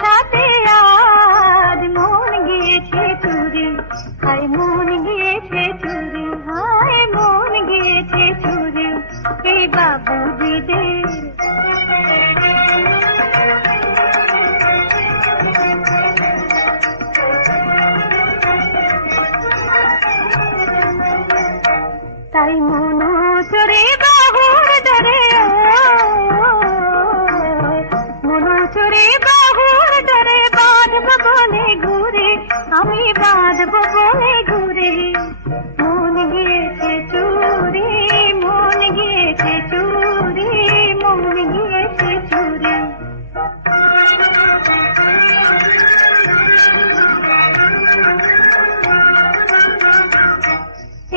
সাথে আজ মন গিয়েছে চুরি, হায় মন গিয়েছে চুরি, হায় মন গিয়েছে চুরি এই বাবুজিদের। তাই মন চোরে বাহুর ধরে, মন চোরে বাহুর ধরে বাঁধব বলে ঘুরে, আমি বাঁধব বলে ঘুরে। মন গিয়েছে চুরি, মন গিয়েছে চুরি, মন গিয়েছে চুরি।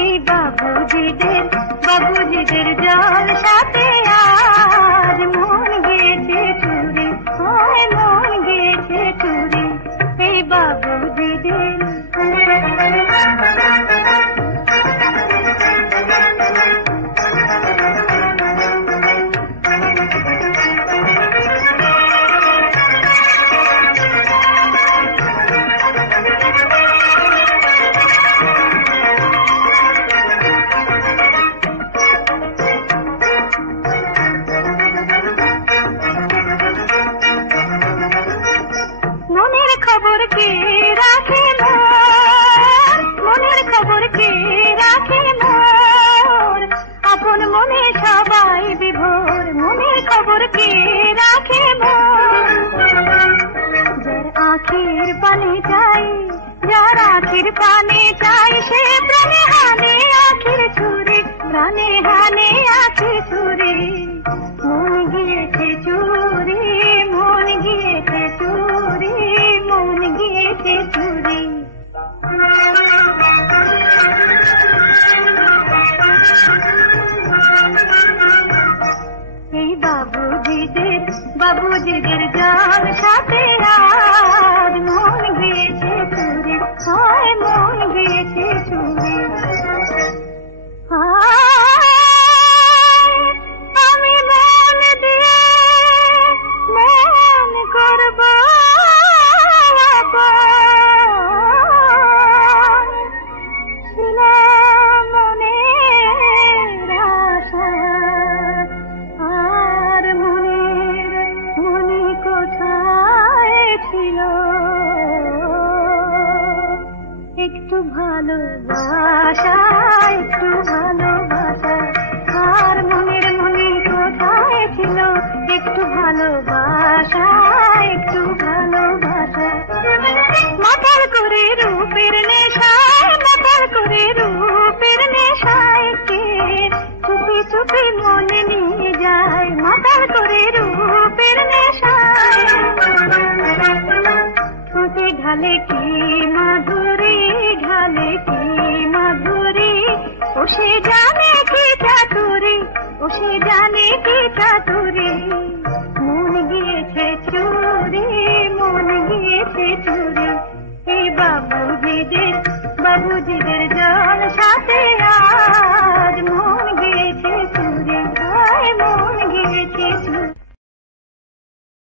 এই বাবুজিদের, বাবুজিদের জল সাথে আজ মন গিয়েছে চুরি, হয় মন গিয়েছে চুরি এই বাবুজিদের। মনের খবর কে রাখে মোর, মনের খবর কে রাখে মোর, আপন মনে সবাই বিভোর, মনের খবর কে রাখে মোর। যার আখির পানে চাই, যার আখির পানে চাই, সে প্রাণে হানে আখির ছুরি, প্রাণে হানে আখির ছুরি। মন গিয়েছে চুরি, মন গিয়েছে চুরি, মন গিয়েছে চুরি। এই বাবুজিদের, বাবুজিদের জল সাথে আজ মন গিয়েছে চুরি, হয় মন গিয়েছে চুরি। আমি মন দিয়ে মন করব ছিল মনের আশা, আর মনের মনি কোথায় ছিল একটু ভালোবাসা, একটু ভালোবাসা, আর মনের মনি কোথায় ছিল একটু ভালোবাসা, একটু ভালোবাসা। মাথার করে রূপের নেশায়, মাথার করে রূপের নেশায় কে চুপি চুপি মনে নিয়ে যায়, মাথার করে রূপের নেশায়। ঠোঁটে ঢালে কি মাধুরী, ঢালে কি মাধুরী, ও সে যা